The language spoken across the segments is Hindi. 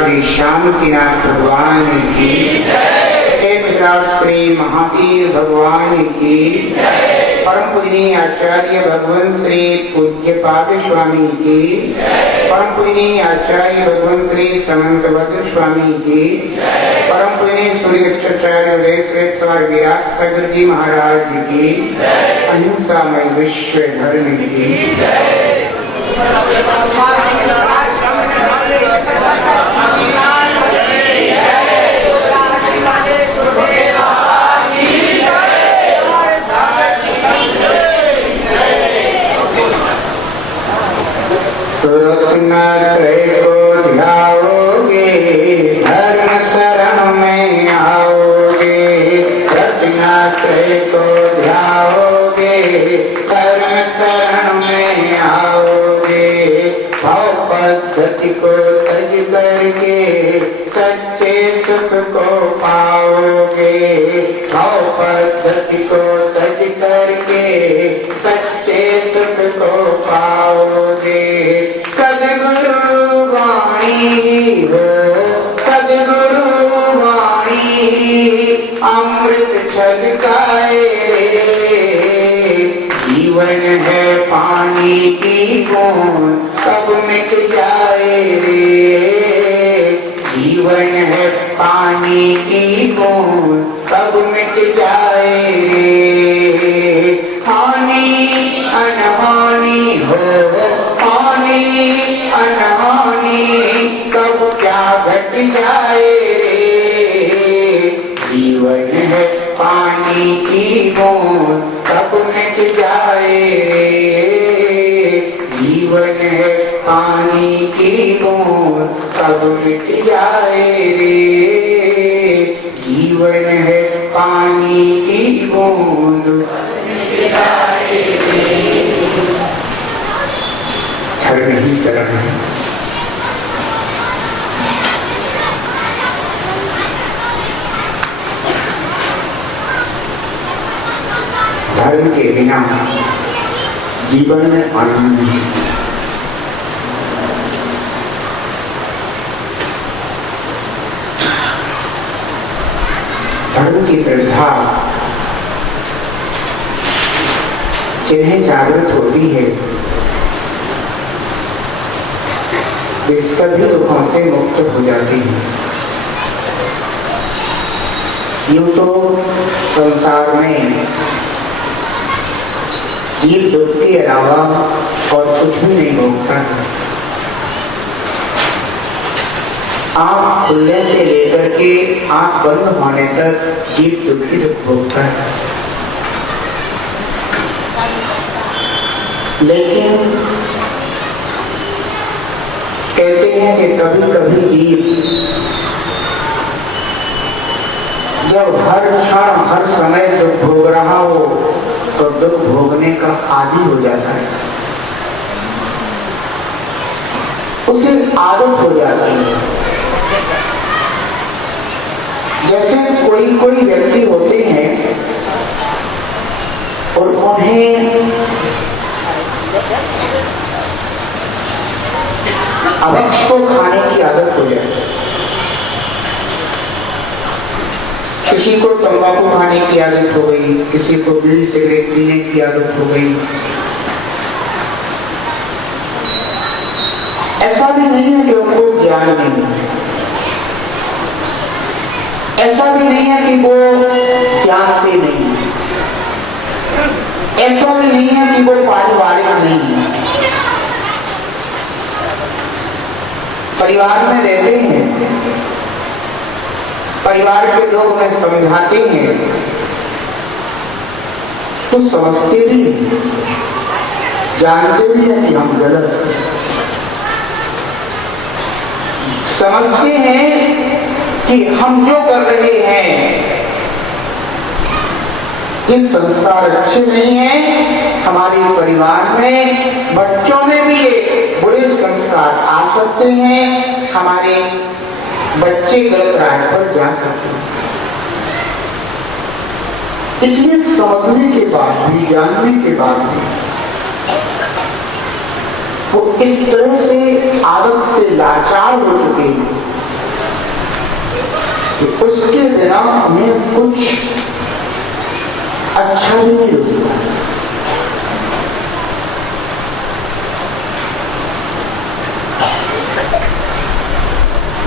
श्री शांतिनाथ भगवान की, श्री महावीर भगवान की, परम पूजनीय आचार्य भगवान श्री पूज्य पाद स्वामी की, परम पूजनीय आचार्य भगवान श्री समंत भद्र स्वामी की, परम पूजनीय सूर्य विराट सागर जी महाराज की, अहिंसामय विश्व धर्म की। रत्नात्रय को ध्याओगे, धर्म शरण में आओगे। रत्नात्रय को ध्याओगे, धर्म शरण में आओगे। भाव पद्धति को तज करके सच्चे सुख को पाओगे। भाव पद्धति को तज करके सच्चे सुख को पाओगे। सद्गुरु वाणी हो, सद्गुरु वाणी अमृत छलकाए रे। जीवन है पानी की बूंद कब मिट जाए रे। जीवन है पानी की बूंद कब मिट जाए रे। हानि अनहानि हो, अनहानि कब क्या घट जाए रे। जीवन है पानी की बूंद कब मिट जाए रे। जीवन है पानी की बूंद कब मिट जाए रे। जीवन है पानी की बूंद मिट जाए रे। धर्म ही शरण है। धर्म के बिना जीवन में आनंद नहीं। धर्म की श्रद्धा जिन्हें जागृत होती है वे सभी दुखों से मुक्त हो जाते हैं। यूं तो संसार में जीव दुख के अलावा और कुछ भी नहीं भोगता है। आँख खुलने से लेकर के आँख बंद होने तक जीव दुख ही दुख भोगता है। लेकिन कहते हैं कि कभी कभी जीव जब हर क्षण हर समय दुख भोग रहा हो तो दुख भोगने का आदी हो जाता है, उसे आदत हो जाती है। जैसे कोई कोई व्यक्ति होते हैं और उन्हें अभक्ष को खाने की आदत हो जाती है, किसी को तंबाकू खाने की आदत हो गई, किसी को बीड़ी सिगरेट पीने की आदत हो गई। ऐसा भी नहीं है कि उनको ज्ञान नहीं है, ऐसा भी नहीं है कि वो जानते नहीं, ऐसा भी नहीं है कि वो पारिवारिक नहीं है। परिवार में रहते हैं, परिवार के लोग उन्हें समझाते हैं तो समझते भी हैं, जानते भी हैं कि हम गलत हैं, समझते हैं कि हम जो कर रहे हैं ये संस्कार अच्छे नहीं है। हमारे परिवार में बच्चों में भी ये बुरे संस्कार आ सकते हैं, हमारे बच्चे गलत राह पर जा सकते हैं। इतने समझने के बाद भी, जानने के बाद भी वो इस तरह से आदत से लाचार हो चुके हैं कि उसके बिना उन्हें कुछ अच्छा भी नहीं हो सकता।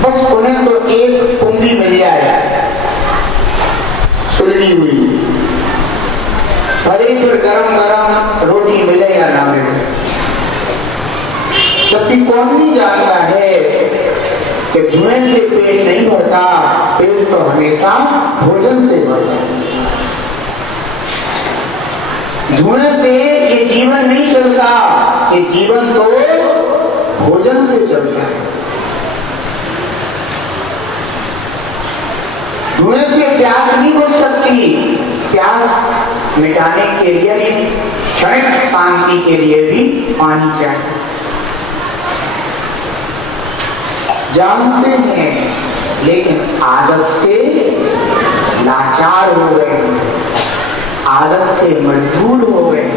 बस उन्हें तो एक पुंगी मिल जाए सुलगी हुई, भले फिर गरम गरम रोटी मिले या ना मिले। जबकि कौन नहीं जानता है कि धुएं से पेट नहीं भरता, पेट तो हमेशा भोजन से भरता है। धुएं से ये जीवन नहीं चलता, ये जीवन तो भोजन से चलता है। धुएं से प्यास नहीं बुझ सकती, प्यास मिटाने के लिए, क्षणिक शांति के लिए भी पानी चाहिए। जानते हैं लेकिन आदत से लाचार हो गए, आदत से मजबूर हो गए।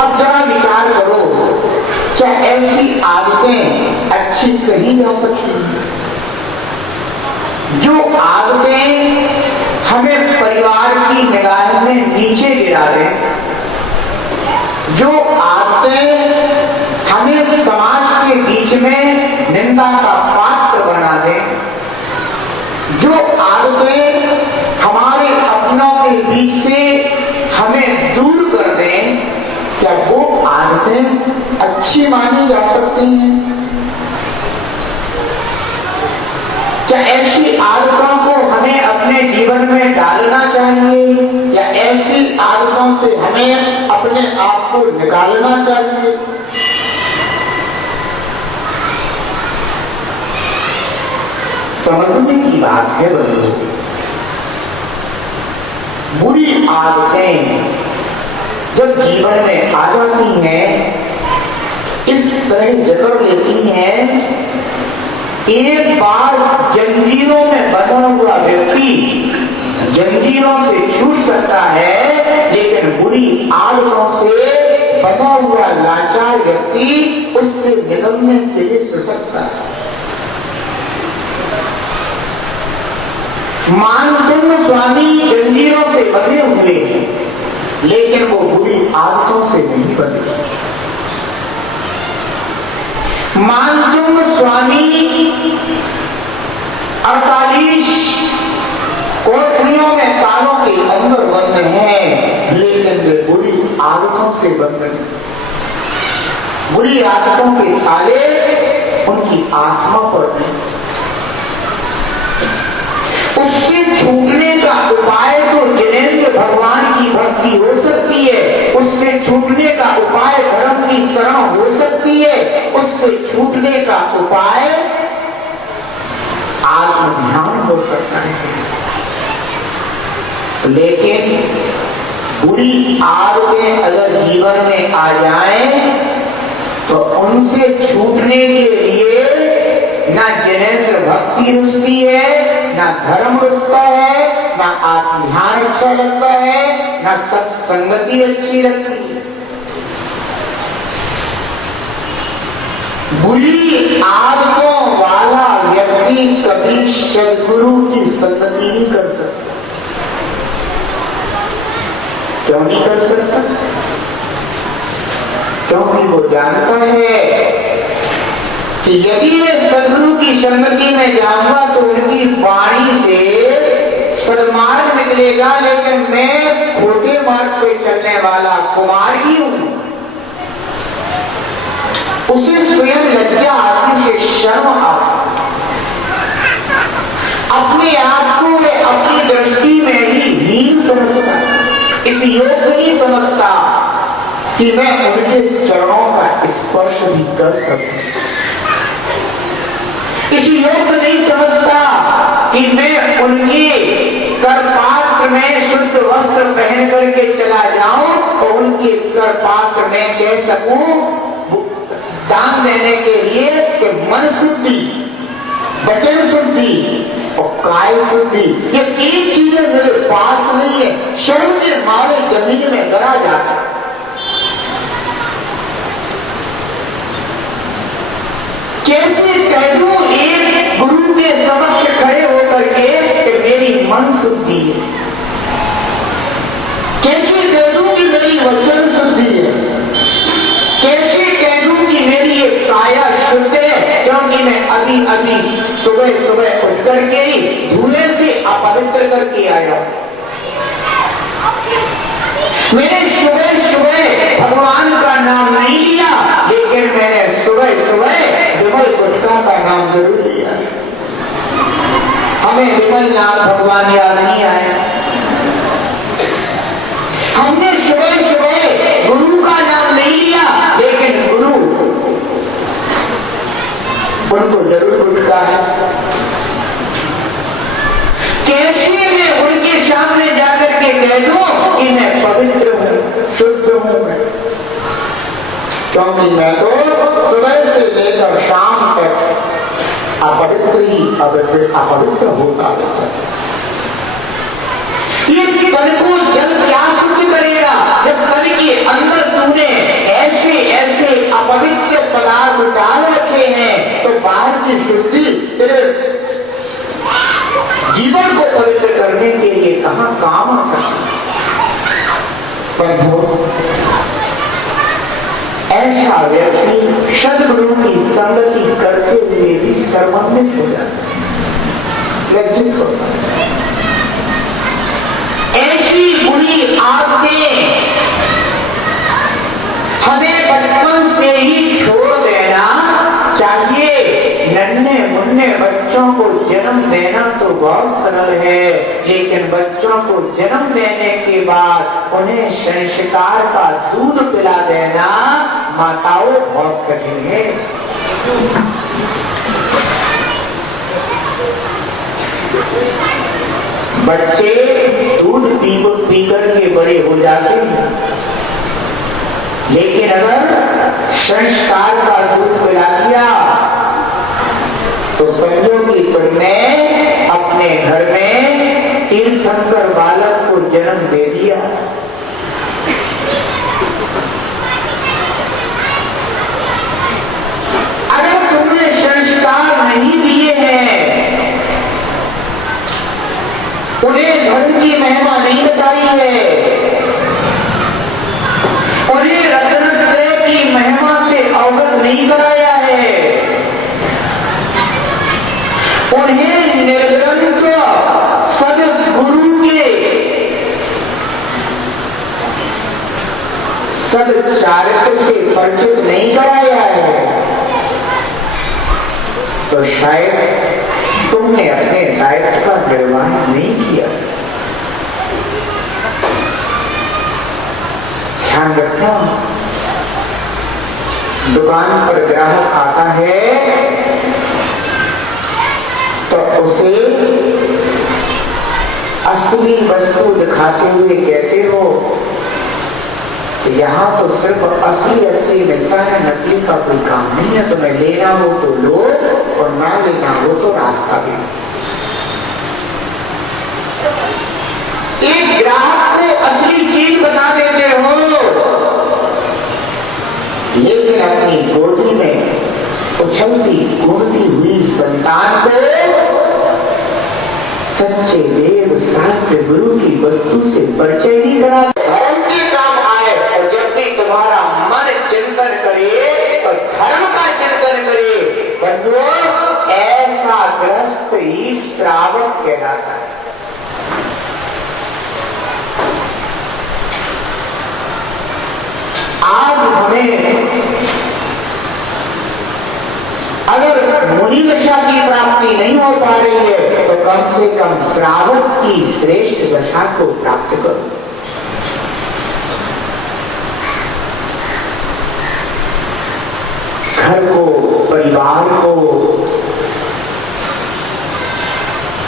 अब जरा विचार करो, क्या ऐसी आदतें अच्छी कही जा सकती हैं? जो आदतें हमें परिवार की निगाह में नीचे गिरा दें, जो आदतें हमें समाज के बीच में निंदा का पात्र बना दें, जो आदतें हमारे अपनों के बीच से हमें दूर कर दें, क्या वो आदतें अच्छी मानी जा सकती हैं? क्या ऐसी आदतों को हमें अपने जीवन में डालना चाहिए या ऐसी आदतों से हमें अपने आप को निकालना चाहिए? समझने की बात है बंधु। बुरी आदतें जब जीवन में आ जाती हैं, इस तरह जकड़ लेती हैं, एक बार जंजीरों में बंधा हुआ व्यक्ति जंजीरों से छूट सकता है, लेकिन बुरी आदतों से बंधा हुआ लाचार व्यक्ति उससे निकलने के लिए सशक्त है। मानतुंग स्वामी जंजीरों से बंधे हुए हैं, लेकिन वो बुरी आदतों से नहीं बंधे। मानतुंग स्वामी 48 कोठरियों में तालों के अंदर बंद हैं, लेकिन वे बुरी आदतों से बंद नहीं। बुरी आदतों के ताले उनकी आत्मा पर नहीं। उससे छूटने का उपाय तो जिनेंद्र भगवान की भक्ति हो सकती है, उससे छूटने का उपाय धर्म की शरण हो सकती है, उससे छूटने का उपाय आत्मध्यान हो सकता है। लेकिन बुरी आदतें अगर जीवन में आ जाएं, तो उनसे छूटने के लिए ना जिनेंद्र भक्ति रुचती है, ना धर्म रुचता है, ना आत्मध्यान अच्छा लगता है, ना सत्संगति अच्छी लगती है। बुरी आदतों वाला व्यक्ति कभी सद्गुरु की संगति नहीं कर सकता। क्यों नहीं कर सकता? क्योंकि वो जानता है कि यदि मैं सद्गुरु की संगति में जाऊंगा तो उनकी वाणी से सन्मार्ग निकलेगा, लेकिन मैं खोटे मार्ग पे चलने वाला कुमार ही हूं। उसे स्वयं लज्जा आती है, शर्म आती, अपने आप को वे अपनी दृष्टि में ही हीन समझता, इस योग्य नहीं समझता कि मैं उनके चरणों का स्पर्श भी कर सकूं। इस योग्य नहीं समझता कि मैं उनके करपात्र में शुद्ध वस्त्र पहन करके चला जाऊं और उनके करपात्र में कह सकूं दान देने के लिए कि मन शुद्धि, वचन शुद्धि और काय शुद्धि, ये तीन चीजें मेरे पास नहीं है। शर्म के मारे जमीन में गिरा जाता। कैसे कह दूं एक गुरु के समक्ष खड़े होकर के कि मेरी मन शुद्धि है? कैसे कह दूं कि मेरी वचन शुद्धि है? कैसे कह दूं कि मेरी ये काया शुद्ध है, क्योंकि मैं अभी अभी सुबह सुबह उठ करके ही धूले से अपवित्र करके आया। मैंने सुबह सुबह भगवान का नाम नहीं लिया, लेकिन मैंने सुबह सुबह विमल गुटका का नाम जरूर लिया। हमें विमल नाम भगवान याद नहीं आया। हमने सुबह सुबह गुरु का नाम नहीं लिया, लेकिन गुरु उनको जरूर गुटका है। कैसे मैं उनके सामने जाकर के कह दूं कि मैं पवित्र हूं, शुद्ध हूं? क्योंकि मैं तो सुबह से लेकर शाम तक अपवित्र ही अपवित्र होता रहता। ये तन को जल क्या शुद्ध करेगा जब तन के अंदर तूने ऐसे ऐसे अपवित्र पदार्थ डाल रखे हैं, तो बाहर की शुद्धि तेरे जीवन को पवित्र करने के लिए कहां काम आ सकती? ऐसा व्यक्ति सद्गुरु की संगति करते हुए भी संबंधित हो जाता है, लज्जित होता है। ऐसी बुरी आदतें हमें बचपन से ही छोड़ देना चाहिए। नन्हे मुन्ने बच्चों को जन्म देना तो बहुत सरल है, लेकिन बच्चों को जन्म देने के बाद उन्हें संस्कार का दूध पिला देना माताओं बहुत कठिन है। बच्चे दूध पी करके बड़े हो जाते हैं, लेकिन अगर संस्कार का दूध पिला दिया तो समझो कि तुमने अपने घर में तीर्थंकर बालक को जन्म दे दिया। अगर तुमने संस्कार नहीं दिए हैं, उन्हें धर्म की महिमा नहीं बताई है, उन्हें रत्नत्रय की महिमा से अवगत नहीं कराया है, उन्हें निर्ग्रंथ सद्गुरु सदचारित्र से परिचित नहीं कराया है तो शायद तुमने अपने दायित्व का निर्वाह नहीं किया। ध्यान रखना, दुकान पर ग्राहक आता है तो उसे असली वस्तु दिखाते हुए कहते हो यहाँ तो सिर्फ असली मिलता है, नकली का कोई काम नहीं है, तुम्हें लेना हो तो लो और ना लेना हो तो रास्ता भी। एक ग्राहक को असली चीज बता देते हो, लेकिन अपनी गोदी में उछलती कूदती हुई संतान को सच्चे देव शास्त्र गुरु की वस्तु से परिचय नहीं कराते। धर्म के काम आए और जब भी तुम्हारा मन चिंतन करे और धर्म का चिंतन करे, बंधुओं ऐसा ग्रस्त ही श्रावक कहलाता है। आज हमें अगर मुनि दशा की प्राप्ति नहीं हो पा रही है तो कम से कम श्रावक की श्रेष्ठ दशा को प्राप्त करो। घर को, परिवार को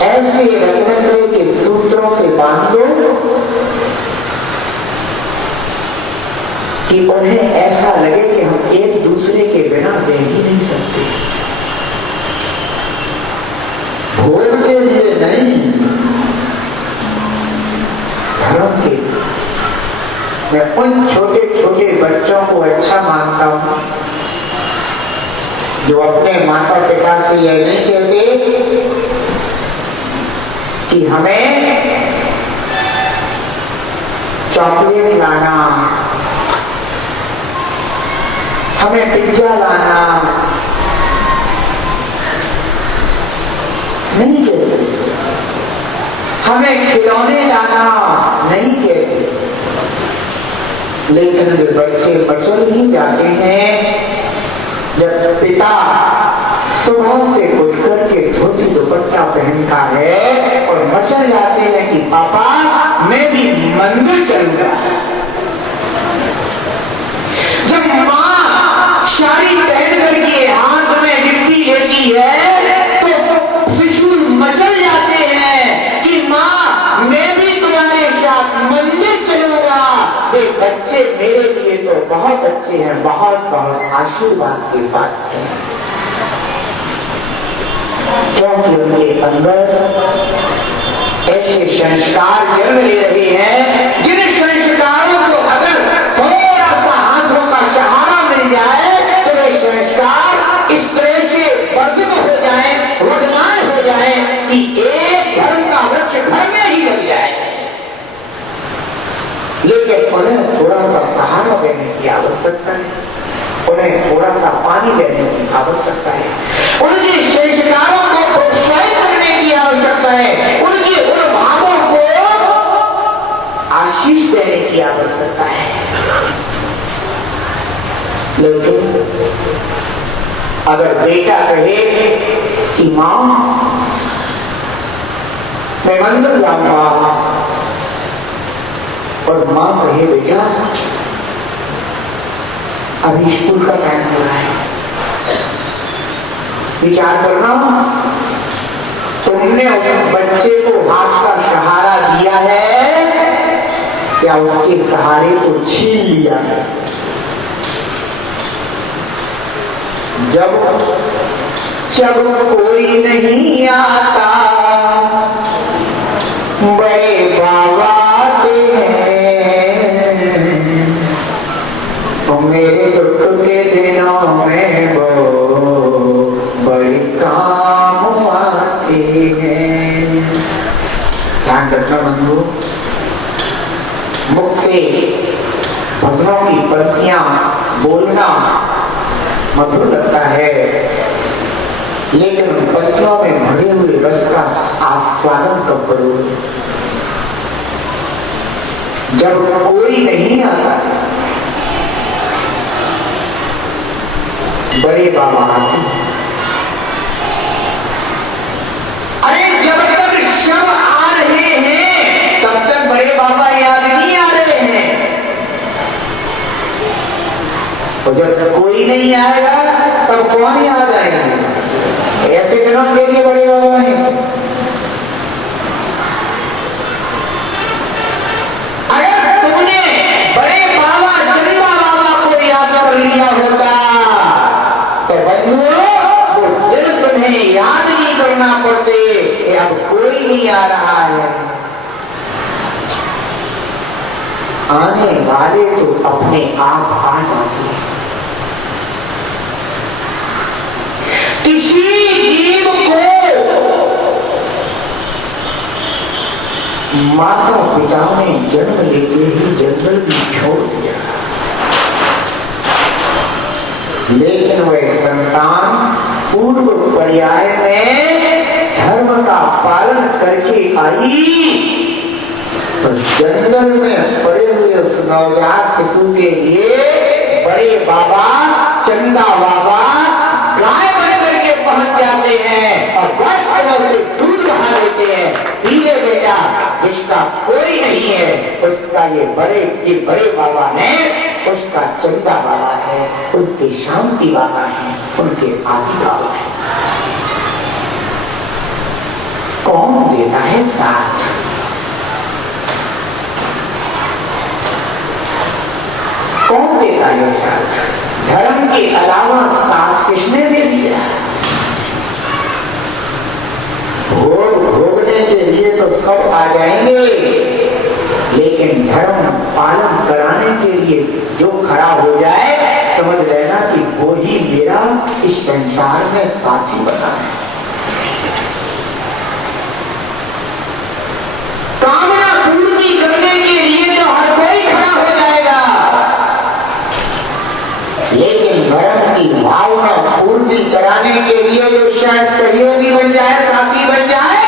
ऐसे रत्नत्रय के सूत्रों से बांधो कि उन्हें ऐसा लगे कि हम एक दूसरे के बिना रह ही नहीं सकते। भोग के लिए नहीं, धर्म के। मैं उन छोटे छोटे बच्चों को अच्छा मानता हूं जो अपने माता पिता से यह नहीं कहते कि हमें चॉकलेट लाना, हमें पिज्जा लाना, नहीं कहते, हमें खिलौने लाना नहीं कहते। लेकिन वे बच्चे मचल ही जाते हैं जब पिता सुबह से उठ करके धोती दुपट्टा पहनता है और मचल जाते हैं कि पापा मैं भी मंदिर चलूंगा। जब माँ साड़ी पहन करके हाथ में डिब्बी लेती है तो शिशु मचल जाते हैं कि माँ मैं भी तुम्हारे साथ मंदिर चलूंगा। वे बच्चे मेरे लिए तो बहुत अच्छे हैं, बहुत बहुत आशीर्वाद के पात्र हैं, क्योंकि उनके अंदर ऐसे संस्कार जन्म ले रहे हैं जिन संस्कारों को अगर थोड़ा सा हाथों का सहारा मिल जाए तो वे संस्कार इस तरह से वर्धित हो जाए, रुद्धमान हो जाए कि एक धर्म का वृक्ष घर में ही लग जाए। लेकिन उन्हें थोड़ा सा सहारा देने की आवश्यकता है, उन्हें थोड़ा सा पानी देने की आवश्यकता है, उनके संस्कारों को प्रोत्साहित करने की आवश्यकता है, उनके उन भावों को आशीष देने की आवश्यकता है। लेकिन अगर बेटा कहे कि मां मैं मंदिर जाऊंगा और मां कहे बेटा अभी स्कूल का टाइम हो रहा है, विचार करना तुमने उस बच्चे को हाथ का सहारा दिया है या उसके सहारे को छीन लिया है। जब कोई नहीं आता बड़े बाबा मेरे दुख के दिनों में वो बड़ी काम आती है। ध्यान रखना बंधु, मुख से भजनों की पंक्तियां बोलना मधुर लगता है, लेकिन पंक्तियों में भरे हुए रस का आस्वादन कब करोगे? जब कोई नहीं आता बड़े बाबा आते। अरे जब तक शव आ रहे हैं तब तक बड़े बाबा याद नहीं आ रहे हैं, और जब तक कोई नहीं आएगा तब कौन याद आएंगे? ऐसे जन्म ले लिए बड़े बाबा ने। अगर तुमने बड़े बाबा चंदा बाबा को याद कर लिया होता तो बंधुओं वो दिन तुम्हें याद नहीं करना पड़ते। अब कोई नहीं आ रहा है, आने वाले तो अपने आप आ जाते हैं। किसी जीव को माता पिता ने जन्म लेते ही जंगल भी छोड़ दिया, लेकिन वह संतान पूर्व पर्याय में धर्म का पालन करके आई तो जंगल में पड़े हुए उस नवजात शिशु के लिए बड़े बाबा चंदा बाबा गाय बन करके पहुंच जाते हैं और बस से दूध बहा लेते हैं। पीले बेटा, जिसका कोई नहीं है उसका ये बड़े बाबा ने, उसका चंदा बाबा है, उसके शांति बाबा है, उनके आदि बाबा है। कौन देता है साथ? कौन देता है साथ? धर्म के अलावा साथ किसने दे दिया? भोगने के लिए तो सब आ जाएंगे, लेकिन धर्म पालन कराने के लिए जो खड़ा हो जाए समझ लेना कि वो ही मेरा इस संसार में साथी बना है। कामना पूर्ति करने के लिए तो हर कोई खड़ा हो जाएगा, लेकिन धर्म की भावना पूर्ति कराने के लिए जो शायद सहयोगी बन जाए, साथी बन जाए,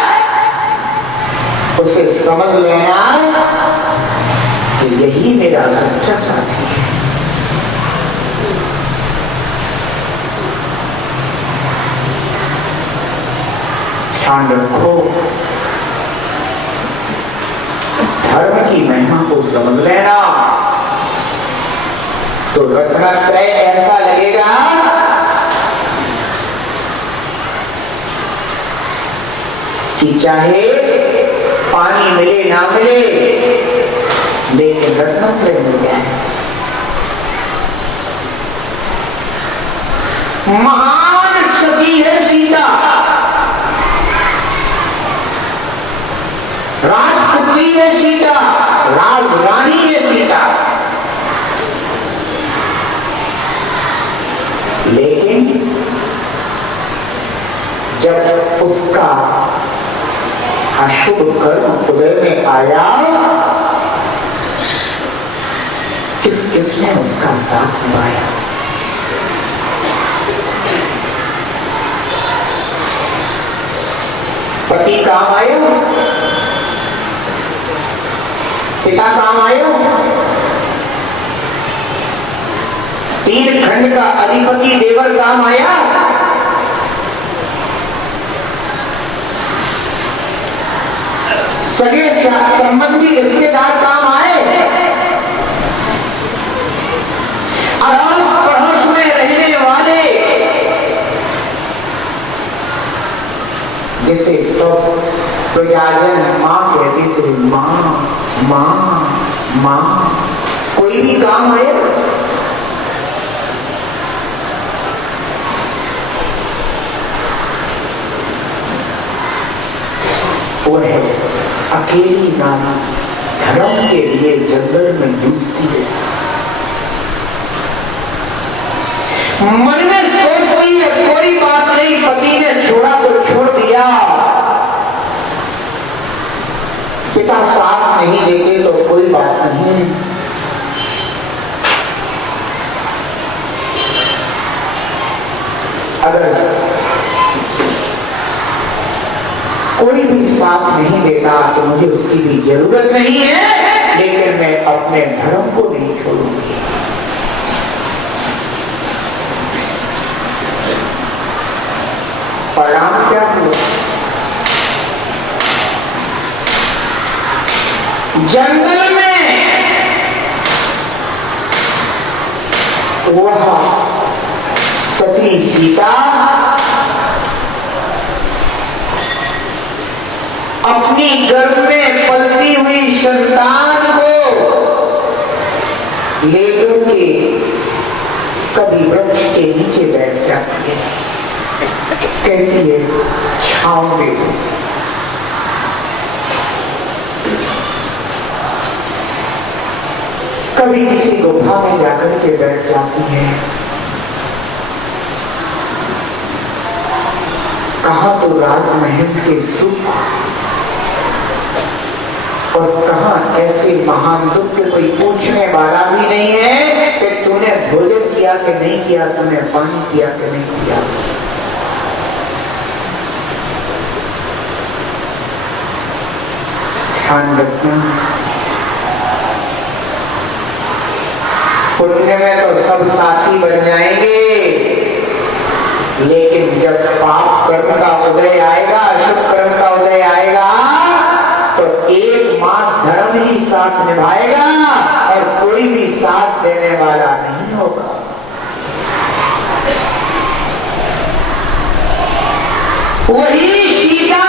उसे समझ लेना कि यही मेरा सच्चा साथी है। ध्यान रखो, धर्म की महिमा को समझ लेना तो रत्नत्रय ऐसा लगेगा कि चाहे पानी मिले ना मिले, लेकिन रत्नत्रय मिल गया है। महान सती है सीता, राजपुत्री है सीता, राजरानी है सीता, लेकिन जब उसका अशुभ कर्म उदय में आया, किसने उसका साथ निभाया? पति काम आया, पिता काम आया, तीन खंड का अधिपति देवर काम आया, सगे संबंधी रिश्तेदार काम आए, अड़ोस पड़ोस में रहने वाले जिसे सब प्रजाजन माँ कहते थे, माँ माँ माँ, कोई भी काम आए, वह अकेली नारी धर्म के लिए जंगल में जूझती है। मन में सोचती है कोई बात नहीं, पति ने छोड़ा तो छोड़ दिया, पिता साथ नहीं देते तो कोई बात नहीं, अगर कोई भी साथ नहीं देता तो मुझे उसकी भी जरूरत नहीं है, लेकिन मैं अपने धर्म को नहीं छोड़ूंगी। परिणाम क्या हुआ? जंगल में वह सती सीता अपनी गर्भ में पलती हुई संतान को लेकर के कभी वृक्ष के नीचे बैठ जाती है, कहती है छांव दे दो। कभी किसी गुफा में जाकर के बैठ जाती है। कहाँ तो राजमहल के सुख और कहाँ ऐसे महान दुख के कोई पूछने वाला भी नहीं है कि तूने भोजन किया कि नहीं किया, तूने पानी पिया कि नहीं पिया। ध्यान रखना, पुण्य में तो सब साथी बन जाएंगे, लेकिन जब पाप कर्म का उदय आएगा, अशुभ कर्म का उदय आएगा, तो एकमात्र धर्म ही साथ निभाएगा और कोई भी साथ देने वाला नहीं होगा। वही सीता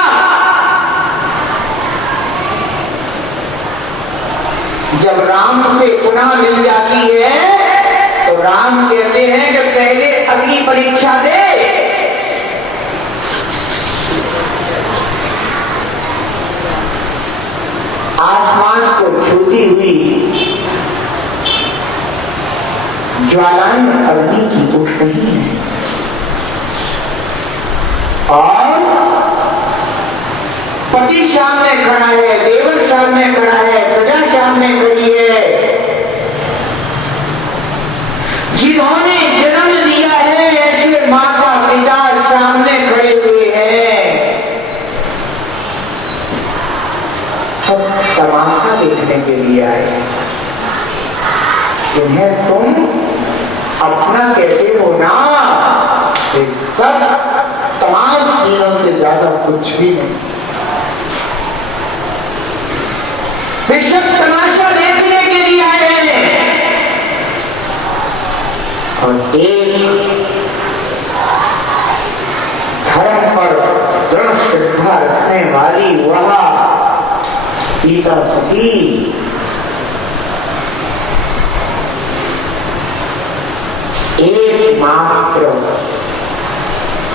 जब राम से पुनः मिल जाती है तो राम कहते हैं कि पहले अग्नि परीक्षा दे। आसमान को छूती हुई ज्वालाएं अग्नि की उठ रही है और पति सामने खड़ा है, देवर सामने खड़ा है, प्रजा सामने खड़ी है। जिन्होंने जन्म दिया है ऐसे माता पिता सामने खड़े हुए हैं। सब तमाशा देखने के लिए आए, जिन्हें तुम अपना कहते हो ना, ये सब तमाशा से ज्यादा कुछ भी नहीं। वे सब तमाशा देखने के लिए आए हैं और एक धर्म पर दृढ़ श्रद्धा रखने वाली वह सीता सती एकमात्र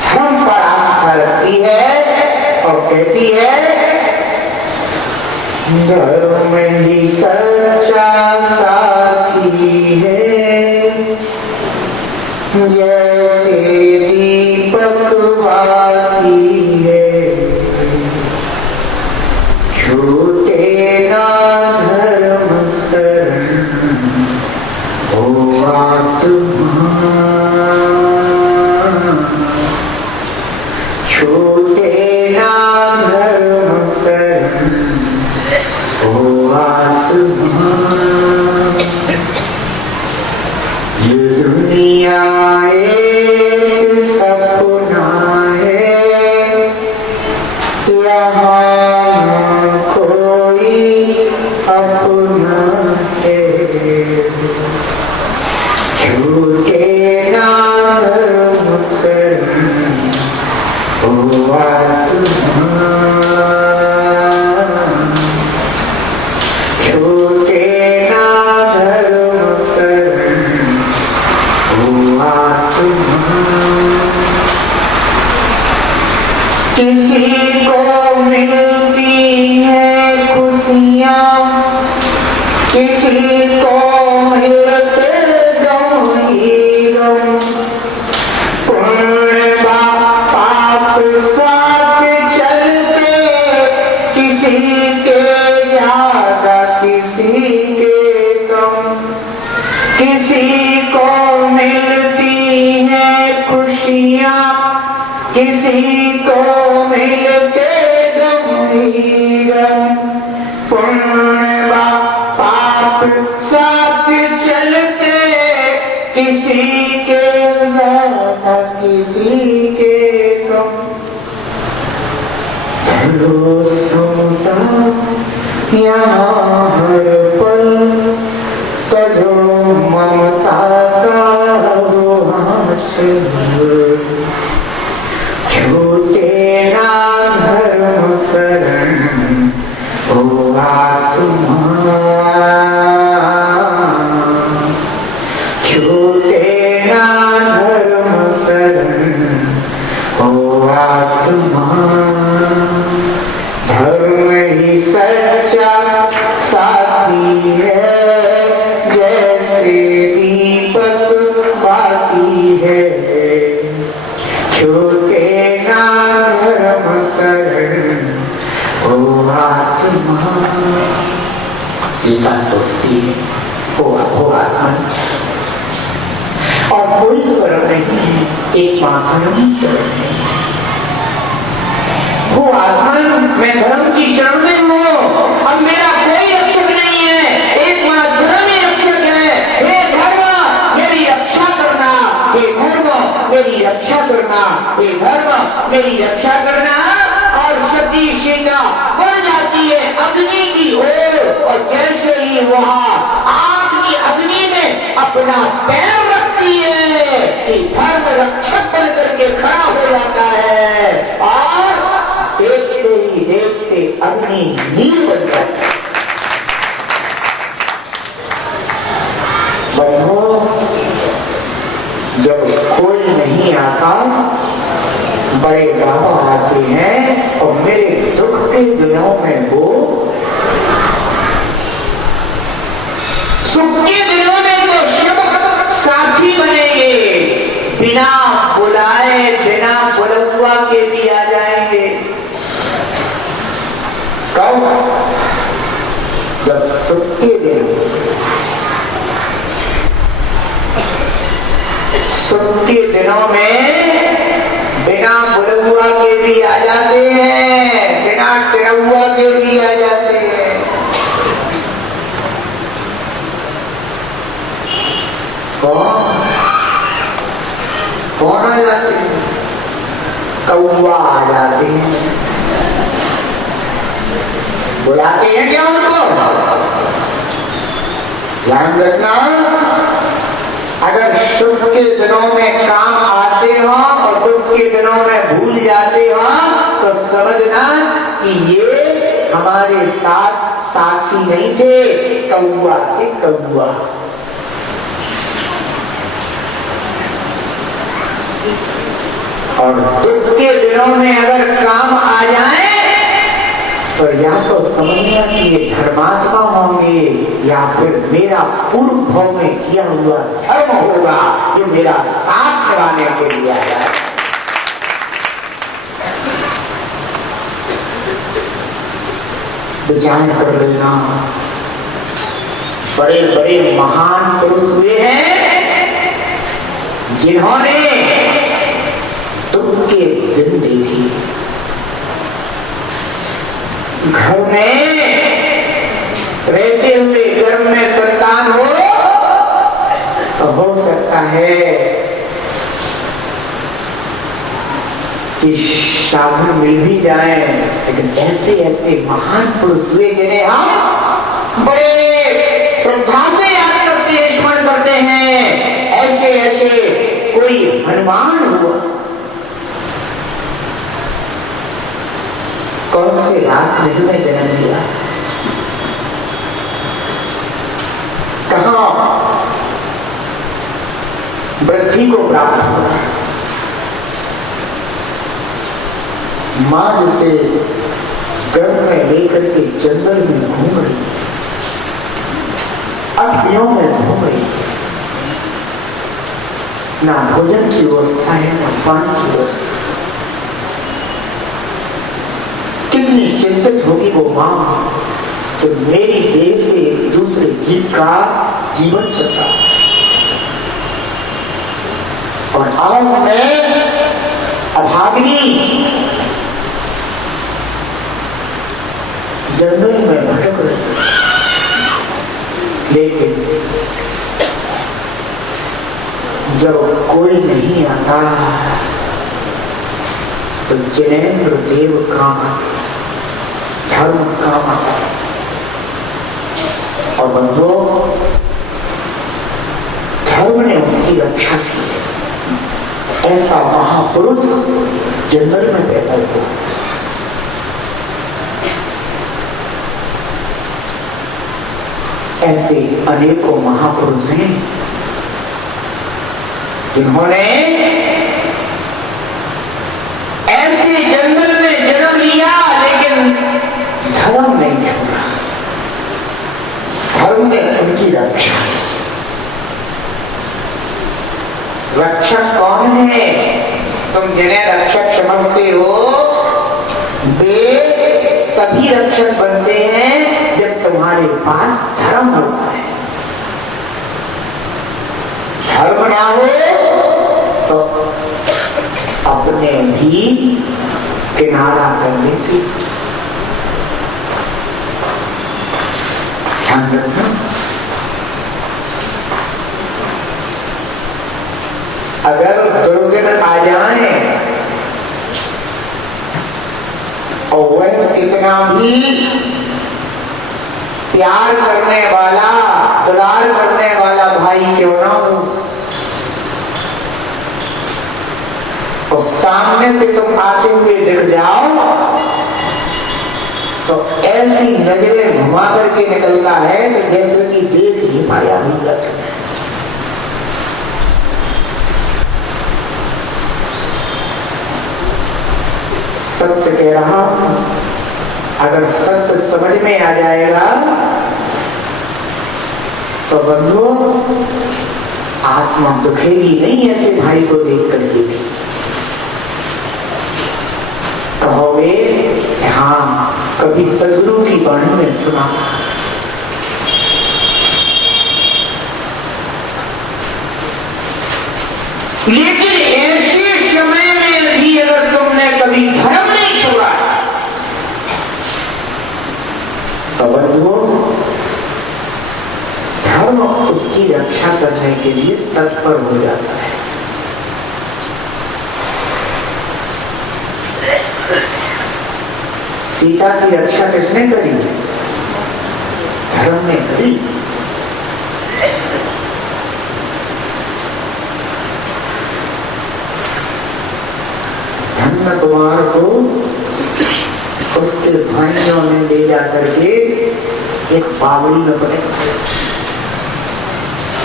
धर्म पर आस्था रखती है और कहती है धर्म ही सच्चा साथी है, जैसे दीपक बाती है, छूटे ना धर्म शरण हो आत्मा, छूटे ना धर्म शरण ओ आत्मा। ये दुनिया एक सपना है, यहाँ कोई अपना है, छूटे ना धर्म शरण ओ आत्मा, किसी को मिलती है खुशियाँ, किसी को मिलते गम ही गम, पुण्य पाप साथ चलते, किसी के ज्यादा किसी के कम, किसी को मिलती है खुशियाँ, किसी को मिलते गम ही गम, पुण्य पाप साथ चलते, किसी के ज्यादा किसी के कम। सीता सोचती है होगा और कोई शरण नहीं है, एक मात्र ही शरण है। वो आत्मन मैं धर्म की शरण में हूँ, अब मेरा कोई रक्षक नहीं है, एक मात्र धर्म ही रक्षक है। हे धर्म मेरी रक्षा करना, हे धर्म मेरी रक्षा करना, हे धर्म मेरी रक्षा करना। और सती सीता बढ़ जाती है अग्नि की ओर, और जैसे ही वहां आग की अग्नि में अपना पैर रखती है कि धर्म रक्षक बन करके खड़ा हो जाता है, और देखते ही देखते अग्नि नील बन जाती है। बंधुओं, जब कोई नहीं आता, बड़े बाबा आते हैं और मेरे दुख के दिनों में वो सुख के दिनों में वो शुभ साथी बनेंगे, बिना बुलाए बिना बुलवा के भी आ जाएंगे। कब? जब सुख के दिन, सुख के दिनों में बिना बुलवा के भी आ जाते हैं, बिना टिरौआ के भी आ जाते हैं। कौन आ जाते हैं? कौआ आ जाते हैं। बुलाते हैं क्या उनको? ध्यान रखना, अगर सुख के दिनों में काम आते हो और दुख के दिनों में भूल जाते हो, तो समझना कि ये हमारे साथ साथी नहीं थे, कौआ थे, कौआ। और दुख के दिनों में अगर काम आ जाए तो या तो समझना कि ये धर्मात्मा होंगे, या फिर मेरा पूर्व भाव में किया हुआ धर्म होगा जो मेरा साथ निभाने के लिए आया है। विचार कर लेना, बड़े बड़े महान पुरुष हुए हैं जिन्होंने दुख के दिन देखे। घर में रहते हुए गर्भ में संतान हो तो हो सकता है कि साधन मिल भी जाए, लेकिन ऐसे ऐसे महान पुरुष हुए जिन्हें हम बड़े श्रद्धा से याद करते हैं, स्मरण करते हैं। ऐसे ऐसे कोई हनुमान हुआ, कौन से राजमहल में जन्म लिया, कहां वृद्धि को प्राप्त हुआ, मां से गर्भ में लेकर के जंगल में घूम रही, अग्नियों में घूम रही, ना भोजन की व्यवस्था है ना पानी की व्यवस्था। कितनी चिंतित होगी वो मां कि मेरी देह से एक दूसरे जीव का जीवन चल रहा है, और आज मैं अभागिनी जंगल में भटक रही। लेकिन जब कोई नहीं आता तो जिनेंद्र देव काम आते, धर्म काम आता है। और बंधुओं, धर्म ने उसकी रक्षा की है। ऐसा महापुरुष जंगल में पैदा हुआ। ऐसे अनेकों महापुरुष हैं जिन्होंने ऐसे जंगल में जन्म लिया, लेकिन धर्म नहीं छोड़ा। धर्म ने उनकी रक्षा की। रक्षक कौन है? तुम जिन्हें रक्षक समझते हो वे तभी रक्षक बनते हैं जब तुम्हारे पास धर्म होता है। धर्म ना हो तो अपने भी किनारा कर लेती। ध्यान रखना, अगर दुर्गुण आ जाए और वह कितना भी प्यार करने वाला, दुलार करने वाला भाई क्यों ना हो, और सामने से तुम आते हुए दिख जाओ तो ऐसी नजरें घुमा करके निकलता है कि जैसे कि देख नहीं पाया भैया। सत्य कह रहा हूं, अगर सत्य समझ में आ जाएगा तो बंधु आत्मा दुखेगी नहीं ऐसे भाई को देख करके भी। कहोगे हाँ कभी सदगुरु की वाणी में सुना था, लेकिन ऐसे समय में भी अगर तुमने कभी धर्म नहीं छोड़ा तो बंधुओं धर्म उसकी रक्षा करने के लिए तत्पर हो जाता है। सीता की रक्षा किसने करी? धर्म ने करी। धन्य कुमार को उसके भाइयों ने ले जा करके एक बावड़ी में पटक दिया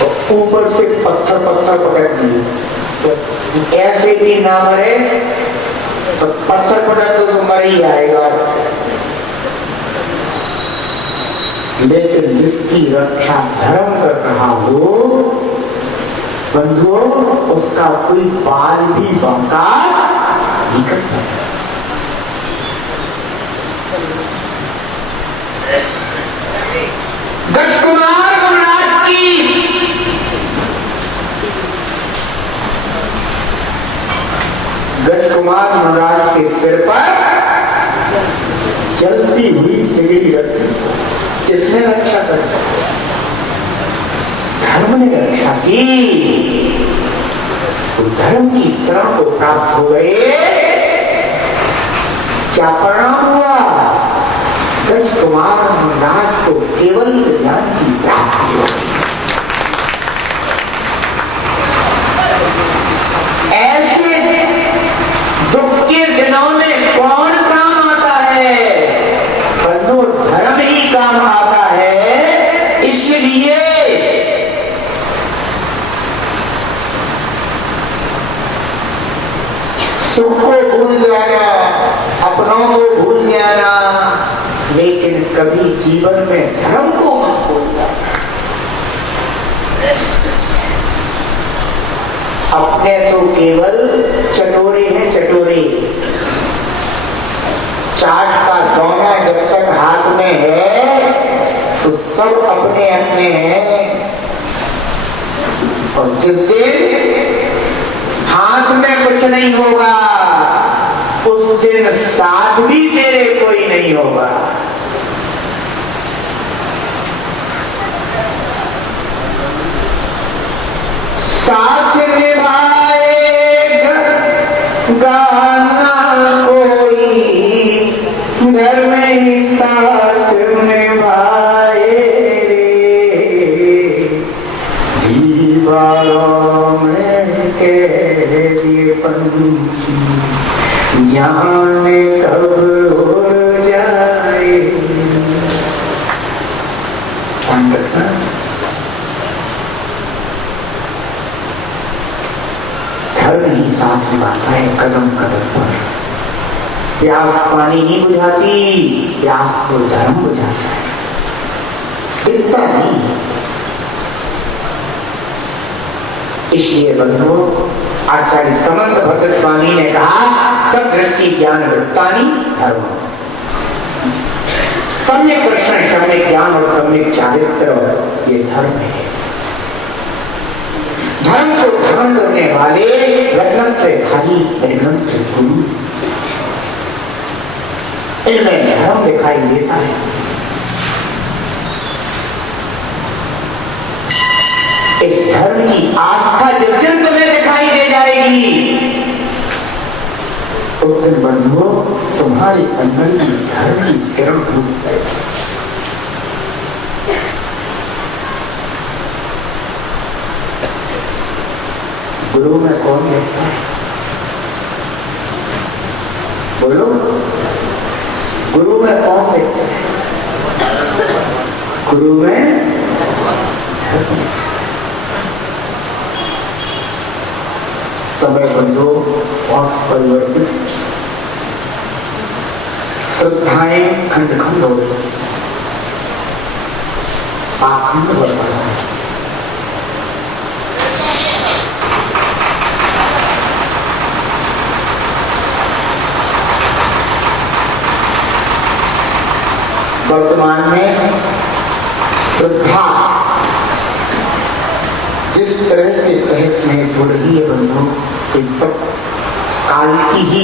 और ऊपर से पत्थर पटक दिए। तो ऐसे भी ना मरे तो पत्थर पटक तो मर ही आएगा, लेकिन जिसकी रक्षा धर्म कर रहा हो बंधुओं उसका कोई बाल भी बांका नहीं कर सकता। गज कुमार महाराज की गज कुमार महाराज के सिर पर जलती हुई सिगड़ी रखी। किसने रक्षा करी? धर्म ने रक्षा की। तो धर्म की शरण को प्राप्त हो गए। क्या परिणाम हुआ? गज कुमार महाराज को केवल ज्ञान की प्राप्ति हो गई। ऐसे दुख के दिनों में कौन काम आता है? बंधु धर्म ही काम आता है। इसलिए सुख को भूल जाना, अपनों को भूल जाना, लेकिन कभी जीवन में धर्म को मत भूलना। अपने तो केवल चटोरे हैं, चटोरे। चाट का दोना जब तक हाथ में है तो सब अपने अपने हैं, और जिस दिन हाथ में कुछ नहीं होगा उस दिन साथ भी तेरे कोई नहीं होगा। साथ निभाएगा ना कोई, घर में ही साथ निभाए रे। दीवारों में कह दिए पंछी, जाने कब उड़ जाए। धर्म ही साथ निभाता है कदम कदम पर। प्यास पानी नहीं बुझाती, प्यास तो धर्म बुझाता है, दिखता नहीं। इसलिए बंधु आचार्य समंत भद्र स्वामी ने कहा सब दृष्टि ज्ञान वृत्तानि धर्म। सम्यक दर्शन, सम्यक ज्ञान और सम्यक चारित्र, ये धर्म है। धर्म को धारण करने वाले रत्नत्रयधारी ग्रंथ गुरु, इनमें धर्म दिखाई देता है। इस धर्म की आस्था जिस दिन तुम्हें दिखाई दे जाएगी, उस दिन बंधुओं तुम्हारे अंदर की धर्म की किरण फूट जाएगी। गुरु में कौन देखता है? बोलो, गुरु में कौन देखता है? गुरु में धर्म। समय बंधु बहुत परिवर्तित, श्रद्धाएं खंड खंड हो गई, पाखंड बढ़ रहा है। वर्तमान में श्रद्धा जिस तरह से तहस नहस हो रही है बंधु, इस सब काल की ही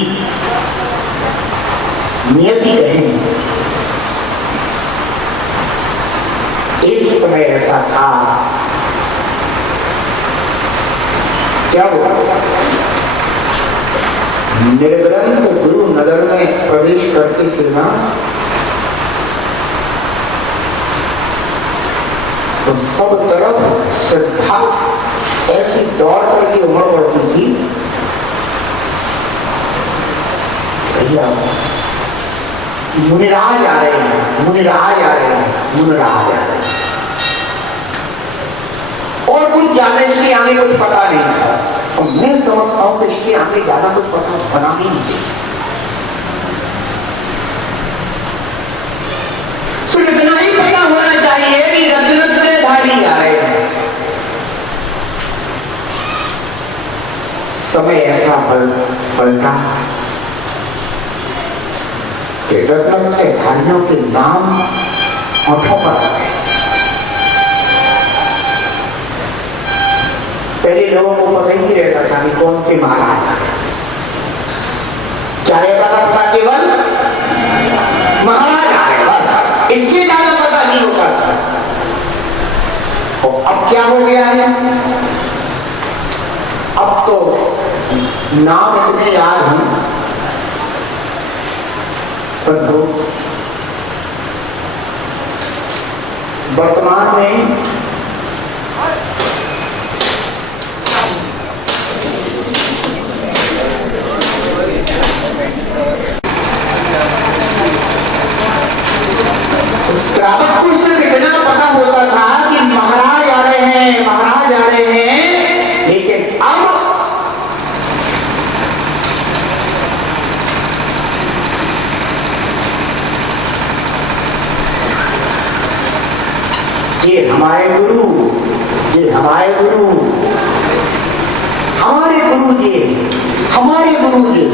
नियति कहें। एक समय ऐसा था जब निर्ग्रंथ गुरु नगर में प्रवेश करते थे ना, तो सब तरफ श्रद्धा ऐसी दौड़ करके उमड़ पड़ती थी, भैया मुनिराज आ रहे हैं, मुनिराज आ रहे हैं, मुनिराज आ रहे हैं। और कुछ ज्यादा इससे आगे कुछ पता नहीं था। और मैं समझता हूं कि इससे आगे ज्यादा कुछ पता होना भी नहीं चाहिए। सिर्फ इतना ही पता होना चाहिए कि रत्नत्रयधारी आ रहे हैं। समय ऐसा पलटा कि रत्नत्रयधारियों के नाम होठों पर आ गए। पहले लोगों को पता ही रहता था कि कौन से महाराज आ रहे, क्या रहता था पता? केवल महाराज आ रहे, बस, इससे ज्यादा पता नहीं होता था। और अब क्या हो गया है? अब तो नाम इतने याद हैं, पर वर्तमान में श्रावक को सिर्फ इतना पता होता था कि महाराज आ रहे हैं, महाराज आ रहे हैं, लेकिन अब ये हमारे गुरु, ये हमारे गुरु, हमारे गुरु जी, हमारे गुरु जी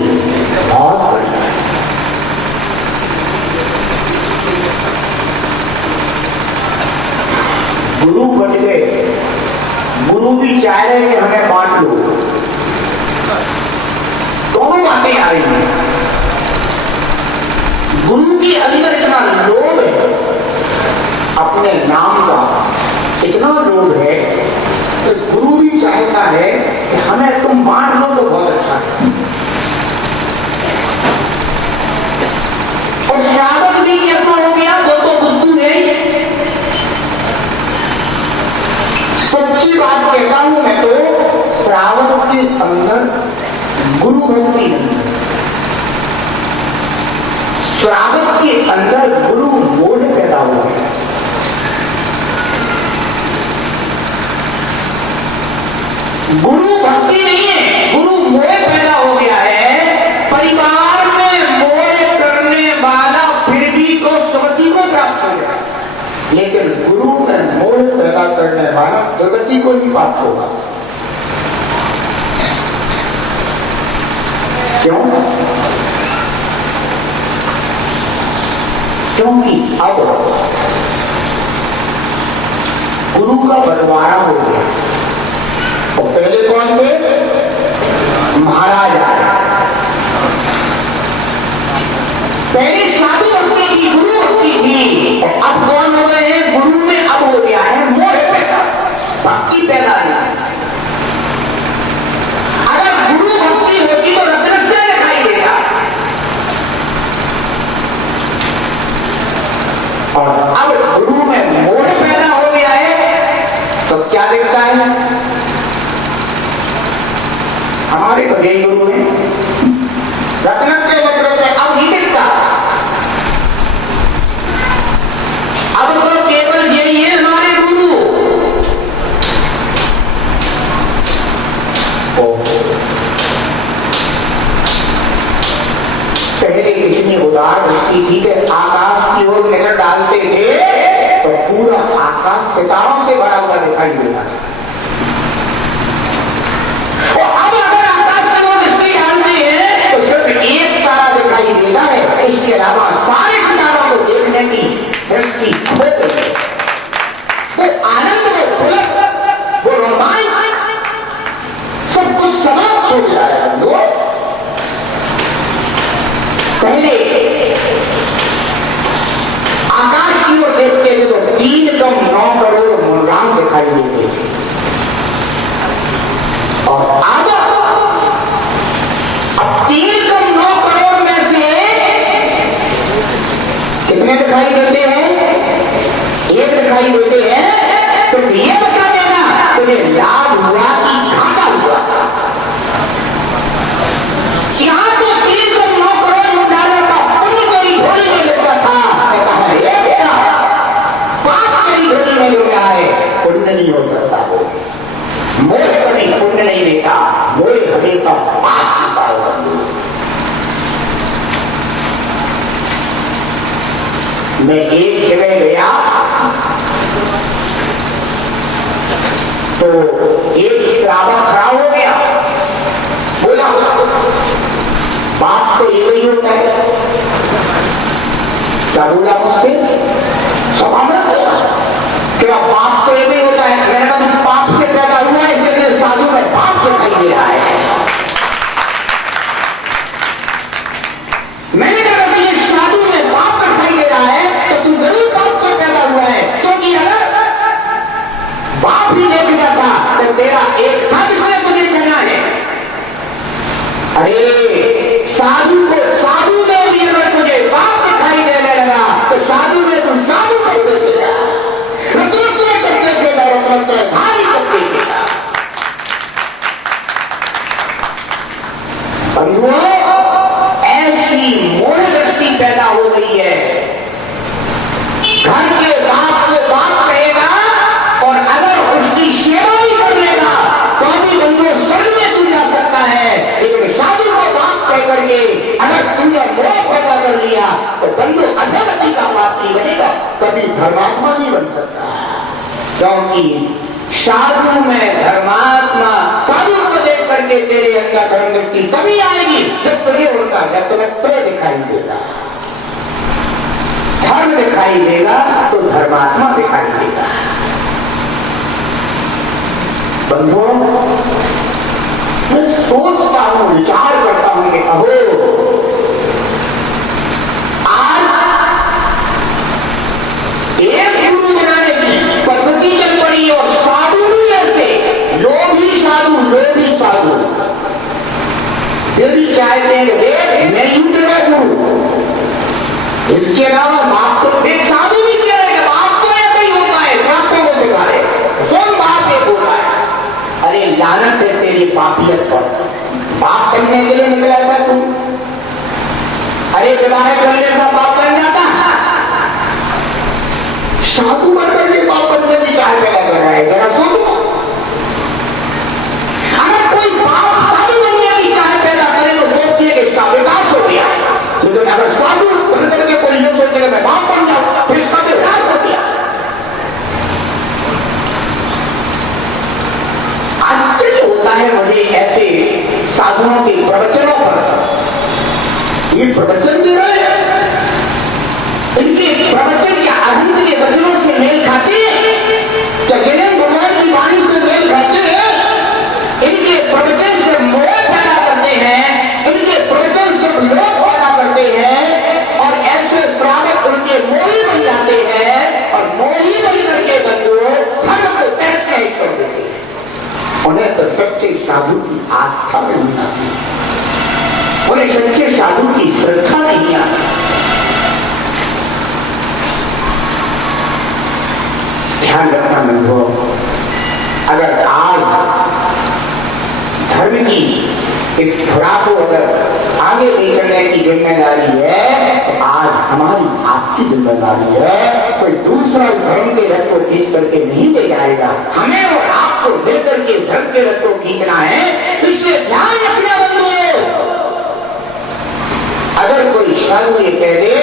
बहुत बढ़िया। गुरु बन गए, गुरु भी चाह रहे कि हमें बांट लो। दोनों बातें आ रही हैं। गुरु के अंदर इतना लोभ है, अपने नाम का इतना लोभ है कि गुरु भी चाहता है कि हमें तुम बांट लो तो बहुत अच्छा है। और श्रावक भी कैसा हो गया? वो तो बुद्धू नहीं। सच्ची बात कहता हूं मैं, तो श्रावक के अंदर गुरु भक्ति नहीं, श्रावक के अंदर गुरु मोह पैदा हुआ है। गुरु भक्ति नहीं है, गुरु मोह पैदा हो गया है। परिवार में मोह करने वाला फिर भी तो सुगति को प्राप्त हो गया, लेकिन गुरु में मोह पैदा करने वाला दुर्गति को नहीं प्राप्त होगा। क्यों? क्योंकि अब गुरु का बंटवारा हो गया। और पहले कौन थे? महाराज। पहले साधु भक्ति थी, गुरु भक्ति थी, और अब कौन हो गए हैं? गुरु में अब हो गया है मोह पैदा, भक्ति पैदा नहीं। अगर गुरु भक्ति होती तो रत्न क्या दिखाई देगा? और अब गुरु में मोह पैदा हो गया है तो क्या दिखता है? हमारे बड़े गुरु हैं, रत्नत्रय वज्रत्रय अब नहीं दिखता। अब तो केवल यही है हमारे गुरु। पहले इतनी उदार दृष्टि थी कि आकाश की ओर नजर डालते थे तो पूरा आकाश सितारों से भरा हुआ दिखाई देता था। और अब अगर आकाश की ओर दृष्टि डालते हैं तो सिर्फ एक तारा दिखाई देता है, इसके अलावा सारे सितारों को देखने की दृष्टि खो गई। वो आनंद, वो पुलक, वो रोमांच सब कुछ समाप्त हो गया है। पहले आकाश की ओर देखते थे तो 3.9 करोड़ मूलराम दिखाई देते थे, और अब 3.9 करोड़ में से कितने दिखाई देते हैं? एक दिखाई देते हैं। सिर्फ ये बता देना तुझे लाभ हुआ कि घाटा हुआ। यहां तो 3.9 करोड़ मुंडालों का पुण्य तेरी झोली में लुटा था। मैं कहा ये बेटा, पाप तेरी झोली में लुटा है, पुण्य नहीं हो सकता। वो मोह कभी पुण्य नहीं देता, मोह हमेशा पाप की पावता। मैं एक जगह गया तो एक श्रावक खड़ा हो गया, बोला बाप तो ये ही होता है। क्या बोला मुझसे? सभा में क्या बाप तो ये ही होता है? मैंने कहा तुम पाप से पैदा हुआ है, इसलिए साधु में पाप दिखाई दे रहा है। मैंने कहा कि ये साधु में पाप दिखाई दे रहा है तो तू जरूर पाप से पैदा हुआ है, क्योंकि अगर बाप ही देख जाता तो तेरा एक था जिसने तुझे कहना है। अरे साधु में भी अगर तुझे पाप दिखाई देने लगा तो साधु में तुम साधु करते देगा, रत्नत्रय करते देगा, रत्नत्रय धारी करते देगा। बंधुओं, ऐसी मोह दृष्टि पैदा हो गई है। घर के बाप को बाप कहेगा और अगर उसकी सेवा भी कर लेगा तो भी बंधुओं स्वर्ग में तू जा सकता है, लेकिन साधु को बाप कह करके अगर तुमने मोह पैदा कर लिया तो बंधु अधोगति का पाप नहीं बनेगा, कभी धर्मात्मा नहीं बन सकता। क्योंकि साधु में धर्मात्मा, साधु को देख करके तेरे अंदर धर्म दृष्टि कभी आएगी जब तुझे उनका रत्नत्रय दिखाई देगा। धर्म दिखाई देगा तो धर्मात्मा दिखाई देगा। बंधुओं, मैं सोचता हूं, विचार करता हूं कि अहो आज एक गुरु बनाने की पद्धति चल पड़ी और साधु भी ऐसे, लोग ही साधु ये भी चाहते हैं कि देख मैं ही तेरा गुरु। इसके अलावा बाप तो एक साधु भी कह रहे हैं बाप तो ऐसा ही होता है, सबको वो सिखा रहे सब बाप एक होता है। अरे लानत है तेरी पापियत पर, बाप बनने के लिए निकला था तू। अरे विवाह कर लेता बाप बन जाता, साधु बनकर के बाप बनने की चाह पैदा कर रहा है। जरा सुनो, अगर कोई बाप साधु बनने की चाह पैदा करे तो सोचती है कि इसका विकास हो गया, लेकिन अगर साधु बनकर के कोई ये सोचेगा मैं बाप बन जाऊं तो इसका विकास हो गया। आश्चर्य होता है मुझे ऐसे साधुओं के प्रवचनों पर। ये प्रवचन दे रहे हैं इनके प्रवचन के अनंत के वचनों से मेल खाते हैं? क्या ज्ञानेंद्र भगवान की वाणी से मेल खाते हैं? इनके प्रवचन से मोह पैदा करते हैं, इनके प्रवचन से लोभ पैदा करते हैं और ऐसे श्रावक उनके मोही बन जाते हैं और मोही बन करके बंधु धर्म को तहस नहस कर देते हैं। उन्हें तो सच्चे साधु की आस्था नहीं आती, उन्हें सच्चे साधु की श्रद्धा नहीं आती। ध्यान रखना बंधुओं, अगर आज धर्म की इस धरा को अगर आगे ले चलने की जिम्मेदारी है तो आज हमारी आपकी जिम्मेदारी है। कोई दूसरा धर्म के रथ को खींच करके नहीं ले जाएगा, हमें और आपको मिलकर के धर्म के रथ को खींचना है। इससे ध्यान रखना बंधुओं, अगर कोई साधु ये कह दे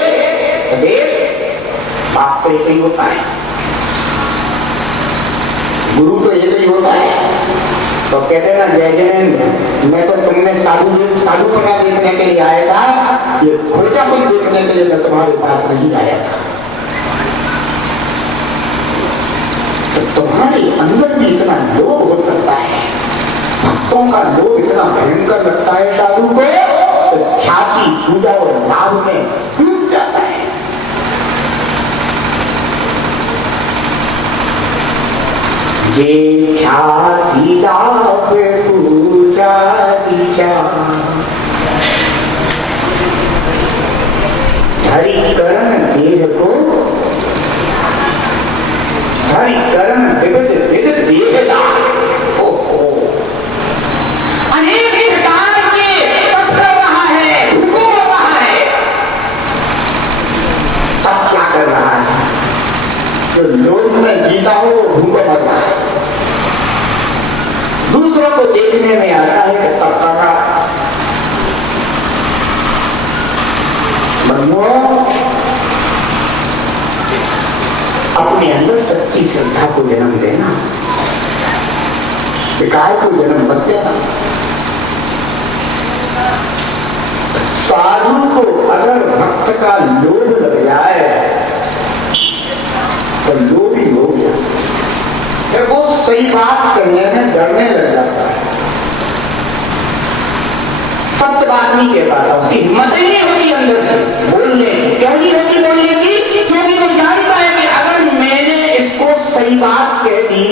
तो देख बाप तो एक ही होता है, गुरु तो एक ही होता है। तो कहते ना जय जैनेन्द्र, मैं तो तुमने साधुपना देखने के लिए आया था, ये खोटापन देखने के लिए मैं तुम्हारे पास नहीं आया था। तो तुम्हारे अंदर भी इतना लोभ हो सकता है, भक्तों का लोभ इतना भयंकर लगता है साधु को, तो ख्याति पूजा और लाभ में डूब जाता है। जे ख्याति लाभ पूजा दीजा, धरि करण देह को, धरि करण विविध विविध देहदार। ओहो, अनेक प्रकार के तप कर रहा है, हुक्म कर रहा है। तब क्या कर रहा है? जो लोभ में जीता हो वो भूख मर रहा है, दूसरों को देखने में आता है कि तब कर रहा है। अपने अंदर सच्ची श्रद्धा को जन्म देना, विकार को जन्म मत देना। साधु को अगर भक्त का लोभ लग जाए तो लोभी हो गया, फिर वो सही बात करने में डरने लग जाता है, सत्य बात नहीं कह पाता, उसकी हिम्मत ही नहीं होती अंदर से बोलने की। क्यों नहीं होती बोलने की? क्योंकि वो जानता है कि अगर मैंने इसको सही बात कह दी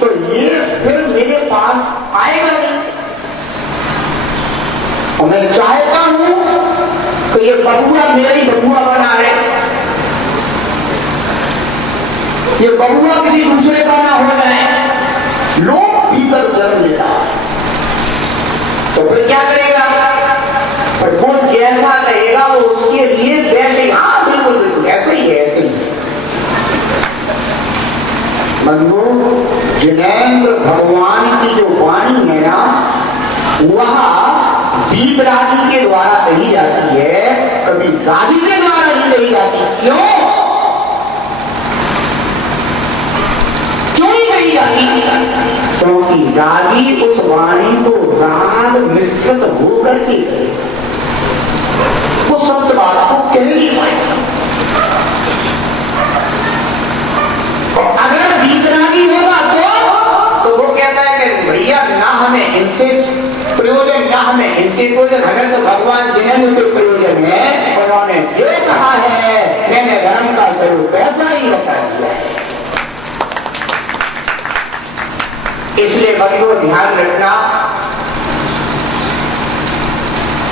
तो ये फिर मेरे पास आएगा नहीं। और मैं चाहता हूं कि ये बबुआ मेरी बबुआ बना रहे, ये बबुआ किसी दूसरे का ना हो जाए। लोग भीतर जन्म लेता है तो फिर क्या करेगा? पर वो जैसा कहेगा वो उसके लिए वैसे ही, हाँ बिल्कुल बिल्कुल ऐसे ही है, ऐसे ही। बंधु, ज्ञानेंद्र भगवान की जो वाणी है ना, वह वीतरागी के द्वारा कही जाती है, कभी रागी के द्वारा नहीं कही जाती। क्यों नहीं कही जाती? क्योंकि रागी उस वाणी को राग मिश्रित होकर के वो सत्य बात को कह नहीं पाएगा। अगर वीतरागी होगा तो वो कहता है कि भैया ना हमें इनसे प्रयोजन, ना हमें इनसे प्रयोजन, हमें तो भगवान जिन्हें से प्रयोजन है। उन्होंने जो कहा है मैंने धर्म का स्वरूप ऐसा ही बता दिया है। इसलिए बंधुओं ध्यान रखना,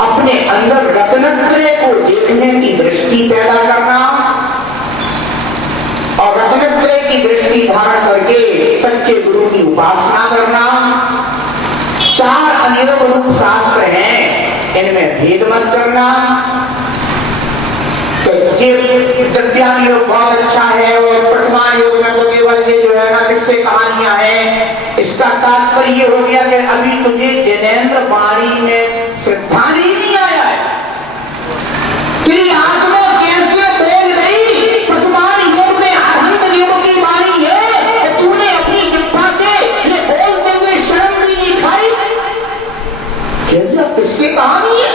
अपने अंदर रत्नत्रय को देखने की दृष्टि पैदा करना और रत्नत्रय की दृष्टि धारण करके सच्चे गुरु की उपासना करना। 4 अनियोग रूप शास्त्र हैं, इनमें भेद मत करना। तो दद्यान योग बहुत अच्छा है और प्रथमान योग में तो केवल ये जो है ना किससे कहानियां हैं। इसका तात्पर्य हो गया कि अभी तुझे ज्ञानेंद्र वाणी में श्रद्धा नहीं आया है, तेरी आत्मा कैसे बोल गई प्रथमान योग में अहंत योग की वाणी है और तूने अपनी जिह्वा से ये बोलते हुए शर्म भी नहीं खाई। किससे कहानी है?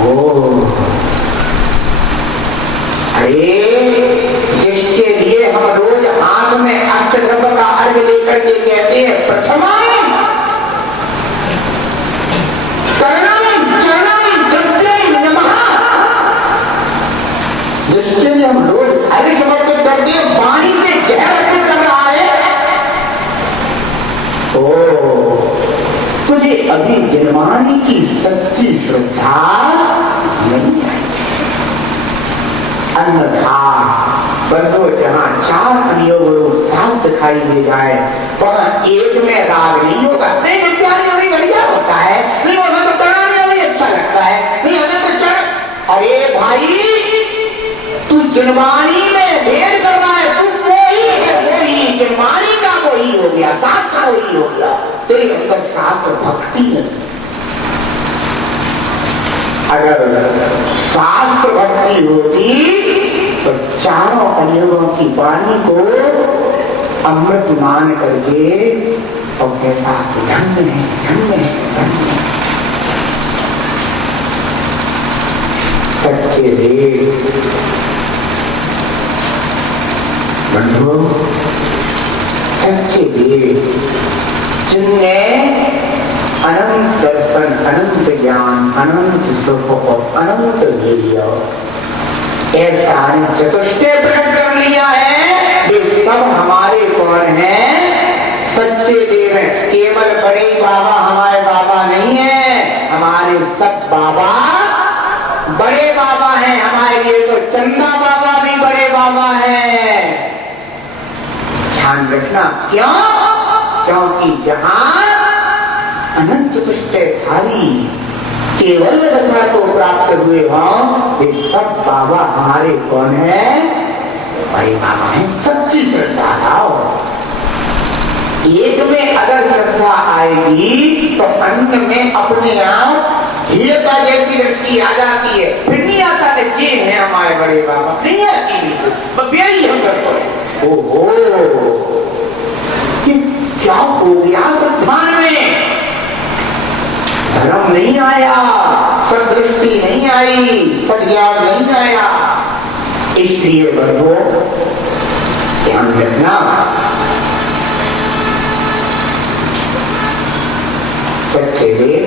ओ अभी जन्माने की सच्ची श्रद्धा नहीं है। अन्यथा बंधु जहाँ चार अनियोग रूप साथ दिखाई दे जाए वहां एक में राग नहीं होगा। नहीं नित्यानी वही बढ़िया होता है, नहीं हमें तो तराने वही अच्छा लगता है, नहीं हमें तो चढ़। अरे भाई तू जन्मानी में भेद कर रहा है, तू कोई है, कोई जन्मानी का कोई हो गया, शास्त्र कोई हो गया, तेरे अंदर शास्त्र भक्ति नहीं। अगर शास्त्र भक्ति होती तो चारों अनियोगों की वाणी को अमृत मान करके और कैसा धन्य है, धन्य है, धन्य है। सच्चे देव बंधु, सच्चे देव जिनने अनंत दर्शन, अनंत ज्ञान, अनंत सुख और अनंत वीर्य ऐसा चतुष्टय प्रकट कर लिया है। वे सब हमारे कौन हैं? सच्चे देव हैं। केवल बड़े बाबा हमारे बाबा नहीं है, हमारे सब बाबा बड़े बाबा हैं। हमारे लिए तो चंदा बाबा भी बड़े बाबा हैं। ध्यान रखना, क्यों? क्योंकि जहां अनंत चतुष्टयधारी केवल दशा को प्राप्त हुए हों, वे सब बाबा हमारे कौन है? बड़े बाबा हैं। सच्ची श्रद्धा लाओ। एक में अगर श्रद्धा आएगी तो अन्य में अपने आप हीरता जैसी दृष्टि आ जाती है। फिर नहीं आता कि ये है हमारे बड़े बाबा, नहीं आती, यही हम करते हैं। ओहो, क्या हो गया संस्थान में? धर्म नहीं आया, सदृष्टि नहीं आई, सज्ञान नहीं आया। इसलिए बंधुओं ध्यान रखना, सच्चे देव,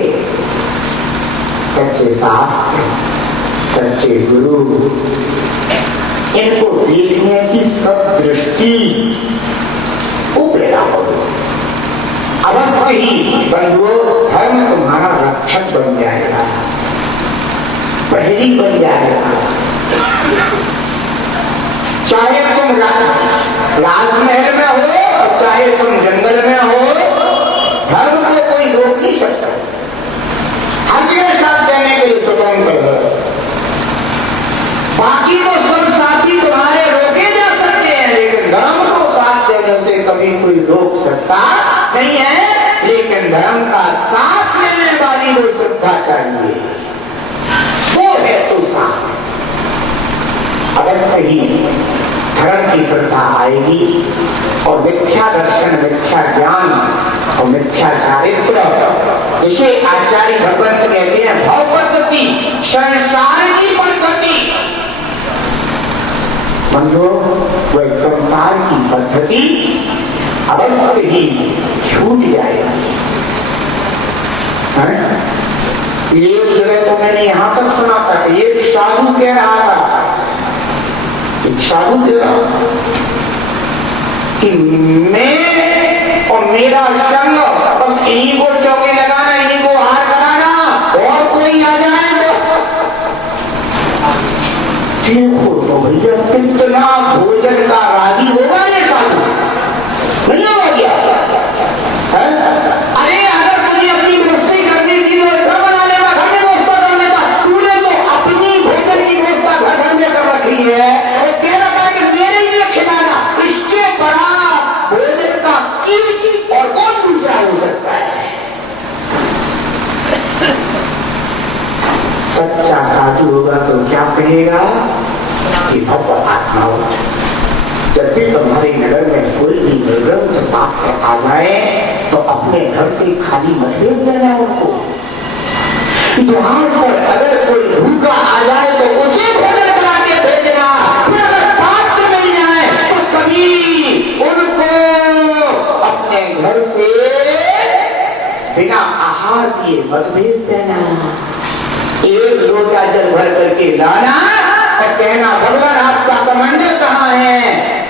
सच्चे शास्त्र, सच्चे गुरु, इनको देखने की सदृष्टि उपरेला करो। अवश्य ही बंधुओं धर्म तुम्हारा रक्षक बन जाएगा, प्रहरी बन जाएगा। चाहे तुम राजमहल में हो और चाहे तुम जंगल में हो, धर्म को कोई रोक नहीं सकता। हर जगह साथ देने के लिए स्वतंत्र है। बाकी तो सब साथी तुम्हारे रोके जा सकते हैं, लेकिन धर्म को साथ देने से कभी कोई रोक सकता नहीं है। लेकिन धर्म का साथ लेने वाली वो श्रद्धा चाहिए, वो है तो साथ। अवश्य ही धर्म की श्रद्धा आएगी और मिथ्या दर्शन, मिथ्या ज्ञान और मिथ्या चारित्र, जिसे आचार्य भगवंत कहते हैं भव पद्धति, संसार की पद्धति। बंधुओं, वह संसार की पद्धति अवश्य ही छूट जाएगी। एक जगह तो मैंने यहां तक सुना था कि एक साधु कह रहा था, एक साधु कह रहा था कि मैं और मेरा संग बस इन्हीं को चौके लगाना, इन्हीं को हार कराना, और कोई आ जाए तो देखो तो भैया कितना भोजन का राजी होगा ये साधु, नहीं होगा क्या? अरे अगर तुझे अपनी व्यवस्था करनी थी तो घर बना लेगा, घर में व्यवस्था कर लेगा। तूने तो अपनी भोजन की व्यवस्था घर में कर रखी है और तेरा कहा कि मेरे लिए खिलाना, इसके बड़ा भोजन का कीर्ति और कौन दूसरा हो सकता है? सच्चा साधु होगा तो क्या कहेगा कि भगवत आत्मा हो। जब भी तुम्हारे नगर में कोई भी निर्ग्रंथ पात्र आ जाए तो अपने घर से खाली मत भेज देना उनको। द्वार पर अगर कोई भूखा आ जाए तो उसे भोजन करा के भेजना। अगर पात्र मिल जाए तो कभी उनको अपने घर से बिना आहार किए मत भेज देना। एक लोटा जल भर करके लाना और कहना भगवान आपका कमंडल कहाँ है,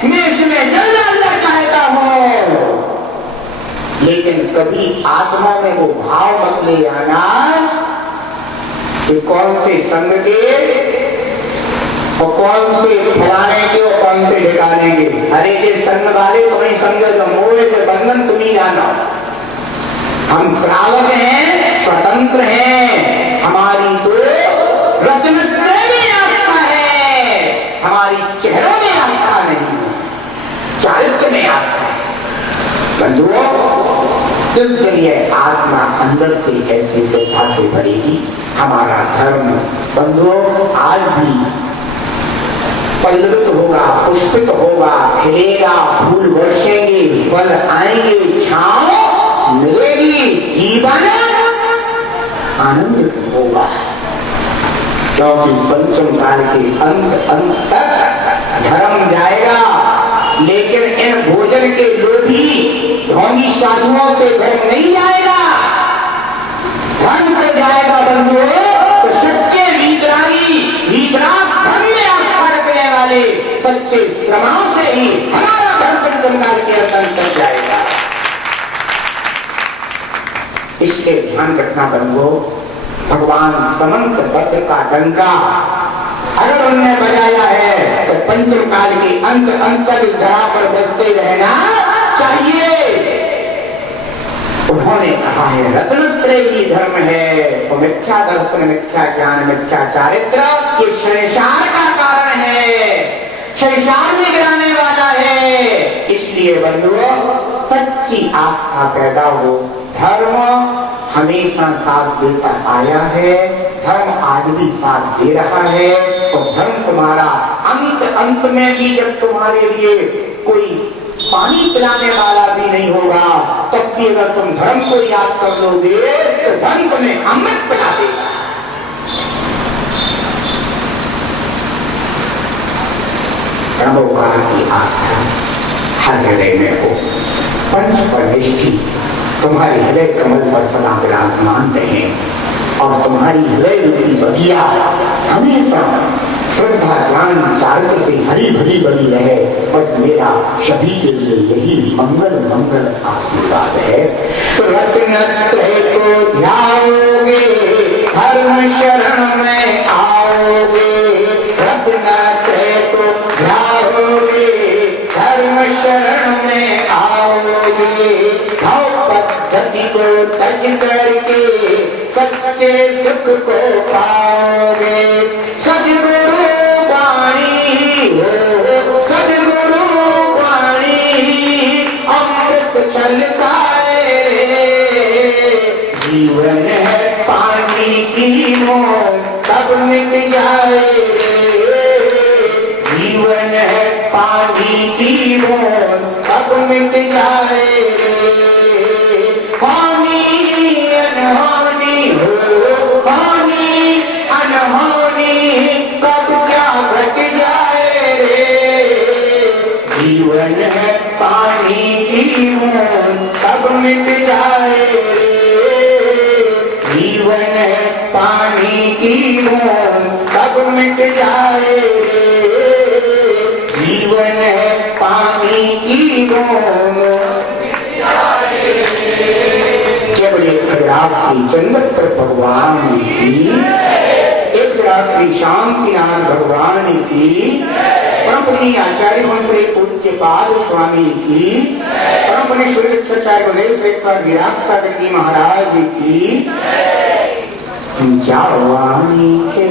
मैं इसमें जल डालना चाहता हूं। लेकिन कभी आत्मा में वो भाव मत ले आना कि कौन से संग के और कौन से फलाने के और कौन से ठिकाने के। अरे के संग वाले तुम्हें संग जो मोहे के बंधन तुम्हें जाना। हम श्रावक हैं, स्वतंत्र हैं, हमारी तो रत्नत्रय में आस्था है, हमारी चेहरों में आस्था नहीं, चारित्र में आस्था है। बंधुओं, जिस दिन यह आत्मा अंदर से ऐसी श्रद्धा से भरेगी, हमारा धर्म बंधुओं आज भी पल्लवित होगा, पुष्पित होगा, खिलेगा, फूल वर्षेंगे, फल आएंगे, छांव मिलेगी, जीवन आनंदित होगा। क्योंकि पंचम काल के अंत तक धर्म जाएगा, लेकिन इन भोजन के लोभी ढोंगी साधुओं से धर्म नहीं जाएगा। धर्म तो जाएगा बंधुओं तो सच्चे वीतराग धर्म में आस्था रखने वाले सच्चे श्रमाओं से ही हमारा धर्म पंचम काल के अंत तक जाएगा। इसलिए ध्यान रखना बंधुओं, भगवान समंत भद्र का डंका अगर उन्होंने बजाया है तो पंचम काल के अंत तक इस धरा पर बसते रहना चाहिए। उन्होंने कहा है रत्नत्रय ही धर्म है, तो मिथ्या दर्शन, मिथ्या ज्ञान, मिथ्या चारित्र ये संसार का कारण है, संसार में गिराने वाला है। इसलिए बंधुओं, सच्ची आस्था पैदा हो। धर्म हमेशा साथ देता आया है, धर्म आज भी साथ दे रहा है। तो धर्म तुम्हारा अंत में भी जब तुम्हारे लिए कोई पानी पिलाने वाला भी नहीं होगा, तब भी अगर तुम धर्म को याद कर लोगे तो धर्म तुम्हें अमृत पिला देगा। ब्रह्मोकार की आस्था हर हृदय में हो, पंच परनिष्ठि तुम्हारे हृदय कमल पर सदा विराजमान रहे और तुम्हारी हृदय रूपी बगिया हमेशा श्रद्धा ज्ञान चारित्र से हरी भरी बनी रहे। बस मेरा सभी के लिए यही मंगल मंगल आशीर्वाद है। रत्नत्रय को ध्याओगे, धर्म शरण में आओगे। रत्नत्रय को ध्याओगे, धर्म शरण में आओगे। भाव पद्धति को तज करके सच्चे सुख को पाओगे। सद्गुरु वाणी हो, सद्गुरु वाणी अमृत छलका जीवन है पानी की मोह कब मिट जाए रे। जीवन है पानी की मोह कब मिट जाए रे। पानी अनहोनी हो, पानी अनहोनी कब क्या घट जाए रे। जीवन है पानी की मोह कब मिट जाए रे। जीवन है पानी की मोह कब मिट जाए रे। जीवन है पानी की मोह जब एक रात्रि चंद्र भगवान की, एक रात्रि शांतिनाथ भगवान की, परम पुण्य आचार्य वंश पूज्य पाद स्वामी की, परम पुण्य श्री विराट सागर जी महाराज की जावानी के